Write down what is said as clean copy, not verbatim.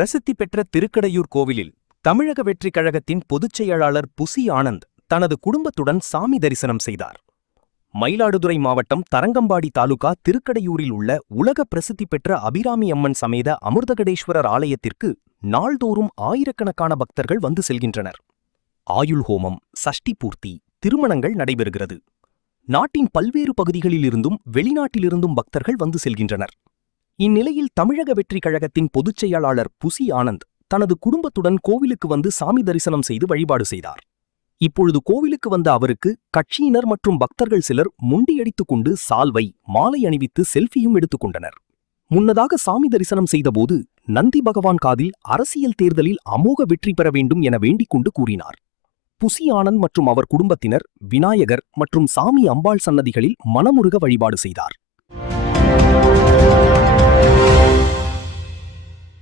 பிரசித்தி பெற்ற திருக்கடையூர் கோவிலில் தமிழக வெற்றிக் கழகத்தின் பொதுச் செயலாளர் புசி ஆனந்த் தனது குடும்பத்துடன் சாமி தரிசனம் செய்தார். மயிலாடுதுறை மாவட்டம் தரங்கம்பாடி தாலுகா திருக்கடையூரில் உள்ள உலக பிரசித்தி பெற்ற அபிராமி அம்மன் சமேத அமிர்தகடேஸ்வரர் ஆலயத்திற்கு நாள்தோறும் ஆயிரக்கணக்கான பக்தர்கள் வந்து செல்கின்றனர். ஆயுள் ஹோமம், சஷ்டி பூர்த்தி, திருமணங்கள் நடைபெறுகிறது. நாட்டின் பல்வேறு பகுதிகளிலிருந்தும் வெளிநாட்டிலிருந்தும் பக்தர்கள் வந்து செல்கின்றனர். இந்நிலையில் தமிழக வெற்றிக் கழகத்தின் பொதுச் செயலாளர் புசி ஆனந்த் தனது குடும்பத்துடன் கோவிலுக்கு வந்து சாமி தரிசனம் செய்து வழிபாடு செய்தார். இப்பொழுது கோவிலுக்கு வந்த அவருக்கு கட்சியினர் மற்றும் பக்தர்கள் சிலர் முண்டியடித்துக் கொண்டு சால்வை, மாலை அணிவித்து செல்ஃபியும் எடுத்துக்கொண்டனர். முன்னதாக சாமி தரிசனம் செய்தபோது நந்தி பகவான் காதில் அரசியல் தேர்தலில் அமோக வெற்றி பெற வேண்டும் என வேண்டிக் கொண்டு கூறினார். புசி ஆனந்த் மற்றும் அவர் குடும்பத்தினர் விநாயகர் மற்றும் சாமி அம்பாள் சன்னதிகளில் மனமுருக வழிபாடு செய்தார்.